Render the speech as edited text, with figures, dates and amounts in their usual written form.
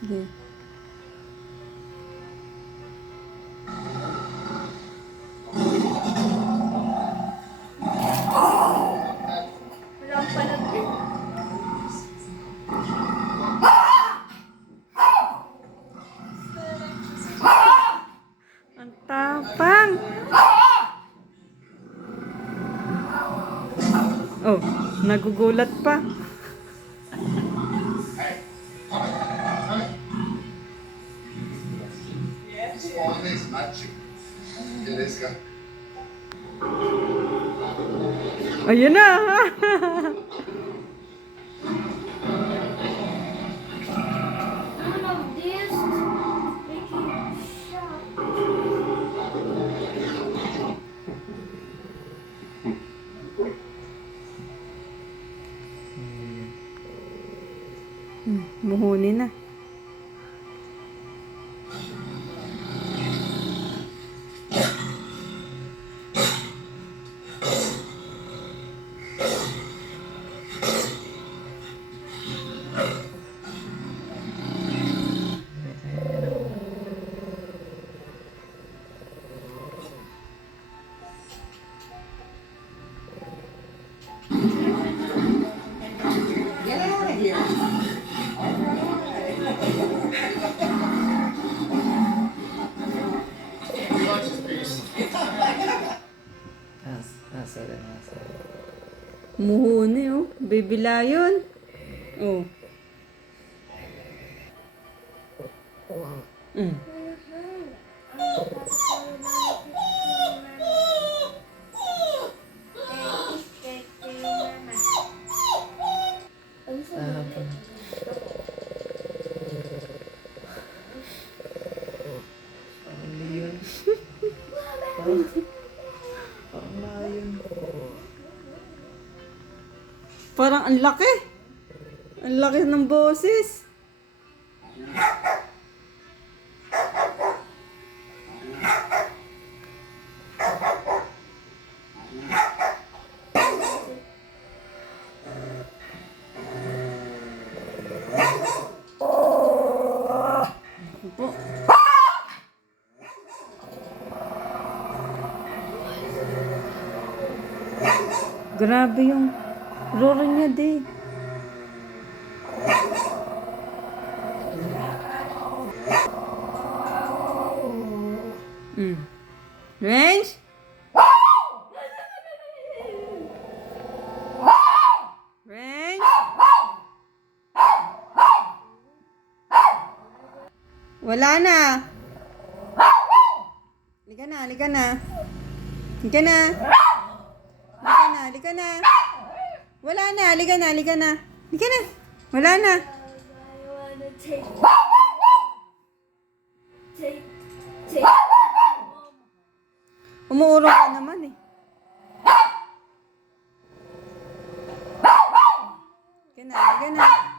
Sige. Walang palagay. Ang tapang. Oh, nagugulat pa. Ayun na. None of this making shock. Muhuni na. Get out of here. Muhuni, oh. Bibila yun. Oh. Mm. Parang ang laki. Ang laki ng boses. Opo. Grabe yung roar niya, di. Range? Range? Wala na. Halika na, halika na. Halika na. Halika na, halika na. Wala na, halika na, halika na. Halika na. Wala na. I wanna take. Umuurong ka naman eh. Halika na, halika na.